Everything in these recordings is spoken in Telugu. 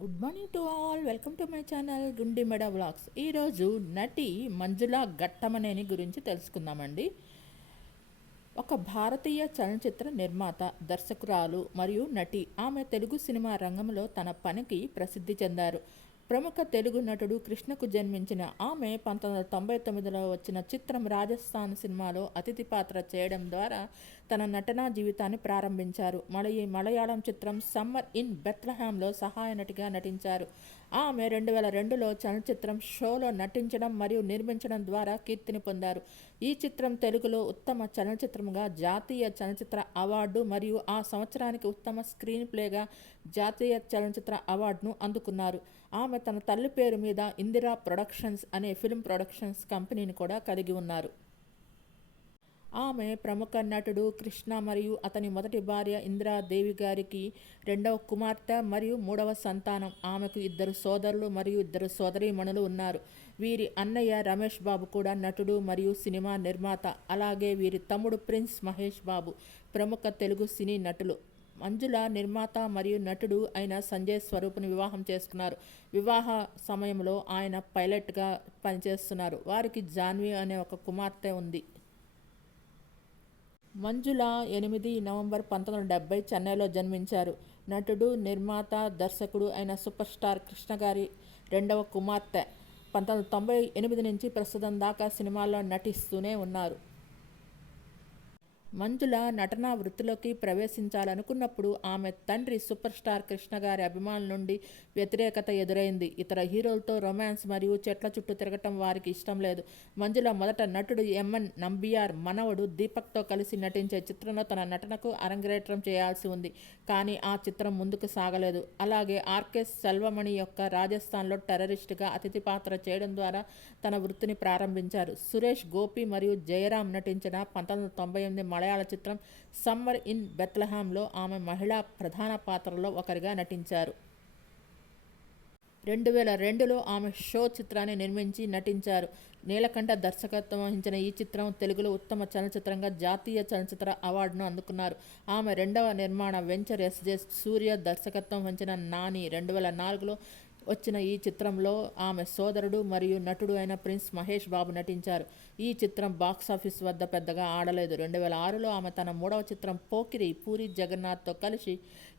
Good morning to all. Welcome to my channel గుండి మెడ వ్లాగ్స్. ఈరోజు నటి మంజుల ఘట్టమనేని గురించి తెలుసుకుందామండి. ఒక భారతీయ చలనచిత్ర నిర్మాత, దర్శకురాలు మరియు నటి. ఆమె తెలుగు సినిమా రంగంలో తన పనికి ప్రసిద్ధి చెందారు. ప్రముఖ తెలుగు నటుడు కృష్ణకు జన్మించిన ఆమె 1999లో వచ్చిన చిత్రం రాజస్థాన్ సినిమాలో అతిథి పాత్ర చేయడం ద్వారా తన నటనా జీవితాన్ని ప్రారంభించారు. మలయాళం చిత్రం సమ్మర్ ఇన్ బెత్లెహేమ్లో సహాయ నటిగా నటించారు. ఆమె 2002లో చలనచిత్రం షోలో నటించడం మరియు నిర్మించడం ద్వారా కీర్తిని పొందారు. ఈ చిత్రం తెలుగులో ఉత్తమ చలనచిత్రంగా జాతీయ చలనచిత్ర అవార్డు మరియు ఆ సంవత్సరానికి ఉత్తమ స్క్రీన్ ప్లేగా జాతీయ చలనచిత్ర అవార్డును అందుకున్నారు. ఆమె తన తల్లి పేరు మీద ఇందిరా ప్రొడక్షన్స్ అనే ఫిల్మ్ ప్రొడక్షన్స్ కంపెనీని కూడా కలిగి ఉన్నారు. ఆమె ప్రముఖ నటుడు కృష్ణ మరియు అతని మొదటి భార్య ఇందిరాదేవి గారికి రెండవ కుమార్తె మరియు మూడవ సంతానం. ఆమెకు ఇద్దరు సోదరులు మరియు ఇద్దరు సోదరీమణులు ఉన్నారు. వీరి అన్నయ్య రమేష్ బాబు కూడా నటుడు మరియు సినిమా నిర్మాత. అలాగే వీరి తమ్ముడు ప్రిన్స్ మహేష్ బాబు ప్రముఖ తెలుగు సినీ నటులు. మంజుల నిర్మాత మరియు నటుడు అయిన సంజయ్ స్వరూప్ని వివాహం చేసుకున్నారు. వివాహ సమయంలో ఆయన పైలట్గా పనిచేస్తున్నారు. వారికి జాన్వి అనే ఒక కుమార్తె ఉంది. మంజుల 8 నవంబర్ 1970 చెన్నైలో జన్మించారు. నటుడు, నిర్మాత, దర్శకుడు అయిన సూపర్ స్టార్ కృష్ణ గారి రెండవ కుమార్తె. 1998 నుంచి ప్రస్తుతం దాకా సినిమాల్లో నటిస్తూనే ఉన్నారు. మంజుల నటనా వృత్తిలోకి ప్రవేశించాలనుకున్నప్పుడు ఆమె తండ్రి సూపర్ స్టార్ కృష్ణ గారి అభిమానుల నుండి వ్యతిరేకత ఎదురైంది. ఇతర హీరోలతో రొమాన్స్ మరియు చెట్ల చుట్టూ తిరగటం వారికి ఇష్టం లేదు. మంజుల మొదట నటుడు ఎంఎన్ నంబియార్ మనవడు దీపక్తో కలిసి నటించే చిత్రంలో తన నటనకు అరంగేట్రం చేయాల్సి ఉంది. కానీ ఆ చిత్రం ముందుకు సాగలేదు. అలాగే ఆర్కే సెల్వమణి యొక్క రాజస్థాన్లో టెర్రరిస్ట్గా అతిథి పాత్ర చేయడం ద్వారా తన వృత్తిని ప్రారంభించారు. సురేష్ గోపి మరియు జయరాం నటించిన 1998 మలయాళ చిత్రం సమ్మర్ ఇన్ బెత్లెహేమ్లో ఆమె మహిళా ప్రధాన పాత్రలో ఒకరిగా నటించారు. 2002లో ఆమె షో చిత్రాన్ని నిర్మించి నటించారు. నీలకంఠ దర్శకత్వం వహించిన ఈ చిత్రం తెలుగులో ఉత్తమ చలనచిత్రంగా జాతీయ చలనచిత్ర అవార్డును అందుకున్నారు. ఆమె రెండవ నిర్మాణ వెంచర్ ఎస్జే సూర్య దర్శకత్వం వహించిన నాని. 2004లో వచ్చిన ఈ చిత్రంలో ఆమె సోదరుడు మరియు నటుడు అయిన ప్రిన్స్ మహేష్ బాబు నటించారు. ఈ చిత్రం బాక్సాఫీస్ వద్ద పెద్దగా ఆడలేదు. 2006లో ఆమె తన మూడవ చిత్రం పోకిరి పూరి జగన్నాథ్తో కలిసి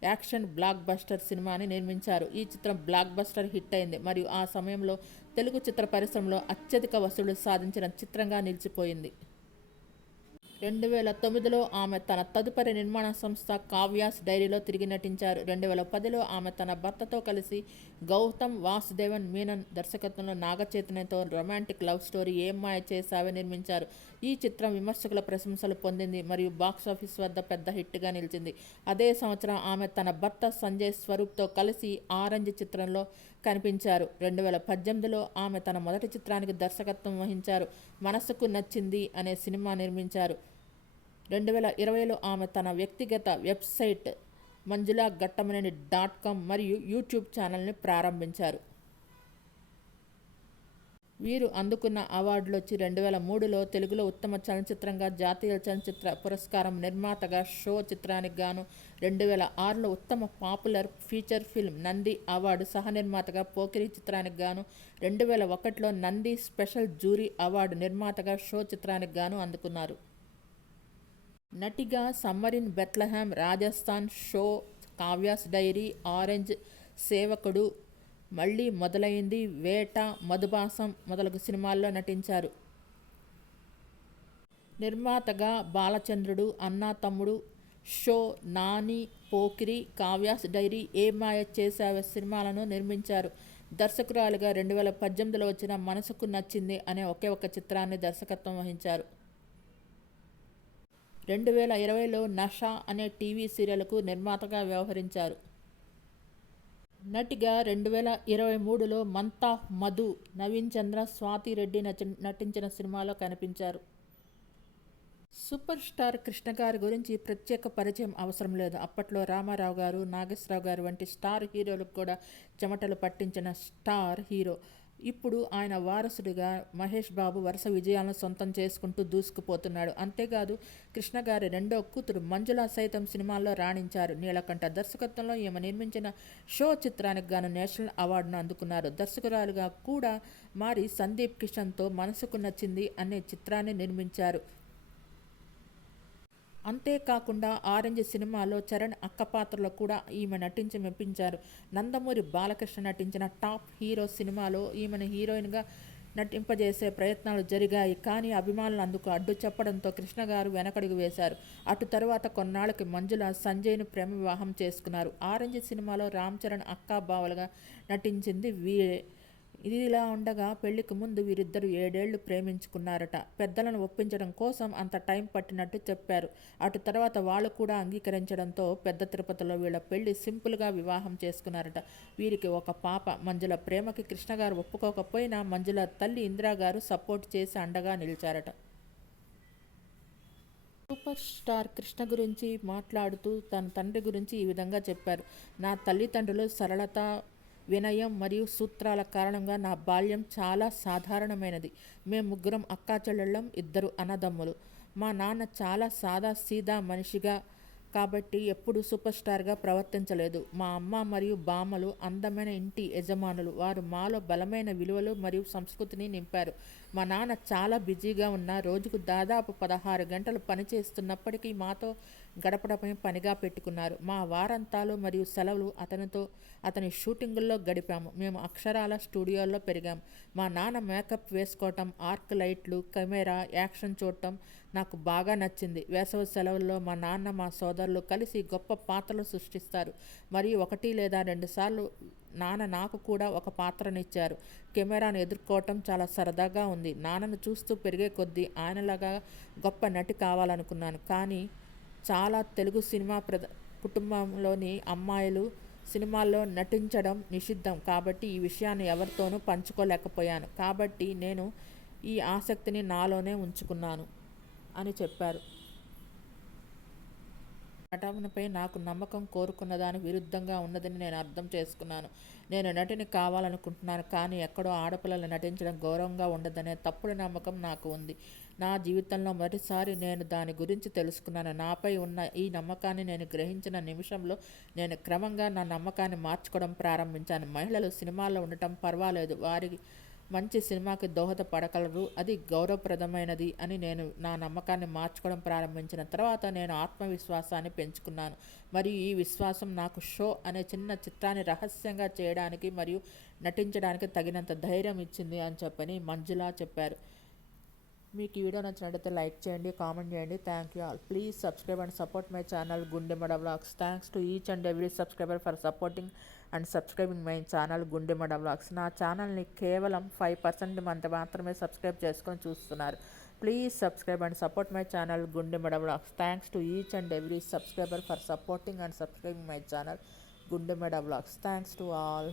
యాక్షన్ బ్లాక్ బస్టర్ సినిమాని నిర్మించారు. ఈ చిత్రం బ్లాక్ బస్టర్ హిట్ అయింది మరియు ఆ సమయంలో తెలుగు చిత్ర పరిశ్రమలో అత్యధిక వసూళ్లు సాధించిన చిత్రంగా నిలిచిపోయింది. 2009లో ఆమె తన తదుపరి నిర్మాణ సంస్థ కావ్యాస్ డైరీలో తిరిగి నటించారు. 2010లో ఆమె తన భర్తతో కలిసి గౌతమ్ వాసుదేవన్ మీనన్ దర్శకత్వంలో నాగచైతన్యతో రొమాంటిక్ లవ్ స్టోరీ ఏం మాయ చేసావే నిర్మించారు. ఈ చిత్రం విమర్శకుల ప్రశంసలు పొందింది మరియు బాక్సాఫీస్ వద్ద పెద్ద హిట్గా నిలిచింది. అదే సంవత్సరం ఆమె తన భర్త సంజయ్ స్వరూప్తో కలిసి ఆరెంజ్ చిత్రంలో కనిపించారు. 2018లో ఆమె తన మొదటి చిత్రానికి దర్శకత్వం వహించారు. మనసుకు నచ్చింది అనే సినిమా నిర్మించారు. 2020లో ఆమె తన వ్యక్తిగత వెబ్సైట్ manjulagattamane.com మరియు యూట్యూబ్ ఛానల్ని ప్రారంభించారు. వీరు అందుకున్న అవార్డులు వచ్చి 2003లో తెలుగులో ఉత్తమ చలనచిత్రంగా జాతీయ చలనచిత్ర పురస్కారం, నిర్మాతగా షో చిత్రానికి గాను 2006లో ఉత్తమ popular feature film Nandi award, సహ నిర్మాతగా పోకిరి చిత్రానికి గాను 2001లో నంది స్పెషల్ జ్యూరీ అవార్డు, నిర్మాతగా షో చిత్రానికి గాను అందుకున్నారు. నటిగా Summer in Bethlehem, Rajasthan Show, Kavya's Diary, Orange, సేవకుడు, మళ్ళీ మొదలైంది, వేట, మధుబాసం మొదలగు సినిమాల్లో నటించారు. నిర్మాతగా బాలచంద్రుడు, అన్నా తమ్ముడు, షో, నాని, పోకిరి, కావ్యాస్ డైరీ, ఏ మాయ చేసావే సినిమాలను నిర్మించారు. దర్శకురాలుగా 2018లో వచ్చిన మనసుకు నచ్చింది అనే ఒకే ఒక చిత్రాన్ని దర్శకత్వం వహించారు. 2020లో నషా అనే టీవీ సీరియల్కు నిర్మాతగా వ్యవహరించారు. నటిగా 2023లో మంత్ ఆఫ్ మధు, నవీన్ చంద్ర, స్వాతి రెడ్డి నటించిన సినిమాలో కనిపించారు. సూపర్ స్టార్ కృష్ణ గారి గురించి ప్రత్యేక పరిచయం అవసరం లేదు. అప్పట్లో రామారావు గారు, నాగేశ్వరరావు గారు వంటి స్టార్ హీరోలకు కూడా చెమటలు పట్టించిన స్టార్ హీరో. ఇప్పుడు ఆయన వారసుడిగా మహేష్ బాబు వరుస విజయాలను సొంతం చేసుకుంటూ దూసుకుపోతున్నాడు. అంతేకాదు కృష్ణ గారి రెండో కూతురు మంజుల సైతం సినిమాల్లో రాణించారు. నీలకంఠ దర్శకత్వంలో ఈమె నిర్మించిన షో చిత్రానికి గాను నేషనల్ అవార్డును అందుకున్నారు. దర్శకురాలుగా కూడా మారి సందీప్ కిషన్తో మనసుకు నచ్చింది అనే చిత్రాన్ని నిర్మించారు. అంతేకాకుండా ఆరెంజ్ సినిమాలో చరణ్ అక్క పాత్రలో కూడా ఈమె నటించి మెప్పించారు. నందమూరి బాలకృష్ణ నటించిన టాప్ హీరో సినిమాలో ఈమెను హీరోయిన్గా నటింపజేసే ప్రయత్నాలు జరిగాయి. కానీ అభిమానులు అందుకు అడ్డు చెప్పడంతో కృష్ణ గారు వెనకడుగు వేశారు. అటు తరువాత కొన్నాళ్ళకి మంజుల సంజయ్ను ప్రేమ వివాహం చేసుకున్నారు. ఆరెంజ్ సినిమాలో రామ్ చరణ్ అక్కా బావలుగా నటించింది వీరే. ఇదిలా ఉండగా పెళ్లికి ముందు వీరిద్దరూ 7 ఏళ్లు ప్రేమించుకున్నారట. పెద్దలను ఒప్పించడం కోసం అంత టైం పట్టినట్టు చెప్పారు. అటు తర్వాత వాళ్ళు కూడా అంగీకరించడంతో పెద్ద తిరుపతిలో వీళ్ళ పెళ్లి సింపుల్గా వివాహం చేసుకున్నారట. వీరికి ఒక పాప. మంజుల ప్రేమకి కృష్ణగారు ఒప్పుకోకపోయినా మంజుల తల్లి ఇందిరాగారు సపోర్ట్ చేసి అండగా నిలిచారట. సూపర్ స్టార్ కృష్ణ గురించి మాట్లాడుతూ తన తండ్రి గురించి ఈ విధంగా చెప్పారు. నా తల్లిదండ్రులు సరళత, వినయం మరియు సూత్రాల కారణంగా నా బాల్యం చాలా సాధారణమైనది. మేము ముగ్గురం అక్కా చెల్లెళ్ళం, 2 అన్నదమ్ములు. మా నాన్న చాలా సాదా సీదా మనిషిగా కాబట్టి ఎప్పుడూ సూపర్ స్టార్గా ప్రవర్తించలేదు. మా అమ్మ మరియు బామ్మలు అందమైన ఇంటి యజమానులు. వారు మాలో బలమైన విలువలు మరియు సంస్కృతిని నింపారు. మా నాన్న చాలా బిజీగా ఉన్న రోజుకు దాదాపు 16 గంటలు పనిచేస్తున్నప్పటికీ మాతో గడపడమే పనిగా పెట్టుకున్నారు. మా వారాంతాలు మరియు సెలవులు అతని షూటింగుల్లో గడిపాము. మేము అక్షరాల స్టూడియోల్లో పెరిగాము. మా నాన్న మేకప్ వేసుకోవటం, ఆర్క్ లైట్లు, కెమెరా, యాక్షన్ చూడటం నాకు బాగా నచ్చింది. వేసవి సెలవుల్లో మా నాన్న, మా సోదరులు కలిసి గొప్ప పాత్రలు సృష్టిస్తారు మరియు 1 లేదా 2 సార్లు నాన్న నాకు కూడా ఒక పాత్రనిచ్చారు. కెమెరాను ఎదుర్కోవటం చాలా సరదాగా ఉంది. నాన్నను చూస్తూ పెరిగే కొద్దీ ఆయనలాగా గొప్ప నటి కావాలనుకున్నాను. కానీ చాలా తెలుగు సినిమా కుటుంబంలోని అమ్మాయిలు సినిమాల్లో నటించడం నిషిద్ధం కాబట్టి ఈ విషయాన్ని ఎవరితోనూ పంచుకోలేకపోయాను. కాబట్టి నేను ఈ ఆసక్తిని నాలోనే ఉంచుకున్నాను అని చెప్పారు. నటనపై నాకు నమ్మకం కోరుకున్న దానికి విరుద్ధంగా ఉన్నదని నేను అర్థం చేసుకున్నాను. నేను నటిని కావాలనుకుంటున్నాను కానీ ఎక్కడో ఆడపిల్లలు నటించడం గౌరవంగా ఉండదనే తప్పుడు నమ్మకం నాకు ఉంది. నా జీవితంలో మొదటిసారి నేను దాని గురించి తెలుసుకున్నాను. నాపై ఉన్న ఈ నమ్మకాన్ని నేను గ్రహించిన నిమిషంలో నేను క్రమంగా నా నమ్మకాన్ని మార్చుకోవడం ప్రారంభించాను. మహిళలు సినిమాల్లో ఉండటం పర్వాలేదు, వారి మంచి సినిమాకి దోహదపడగలరు, అది గౌరవప్రదమైనది అని నేను నా నమ్మకాన్ని మార్చుకోవడం ప్రారంభించిన తర్వాత నేను ఆత్మవిశ్వాసాన్ని పెంచుకున్నాను. మరియు ఈ విశ్వాసం నాకు షో అనే చిన్న చిత్రాన్ని రహస్యంగా చేయడానికి మరియు నటించడానికి తగినంత ధైర్యం ఇచ్చింది అని చెప్పని మంజుల చెప్పారు. మీకు ఈ వీడియో నచ్చినట్లయితే లైక్ చేయండి, కామెంట్ చేయండి. Thank you all. Please subscribe and support my channel గుండెమడ vlogs. Thanks to each and every subscriber for supporting and subscribing my channel గుండెమడ vlogs. నా ఛానల్ని కేవలం 5% మంది మాత్రమే సబ్స్క్రైబ్ చేసుకొని చూస్తున్నారు. Please subscribe and support my channel గుండెమడ vlogs. Thanks to each and every subscriber for supporting and subscribing my channel గుండెమడ vlogs. Thanks to all.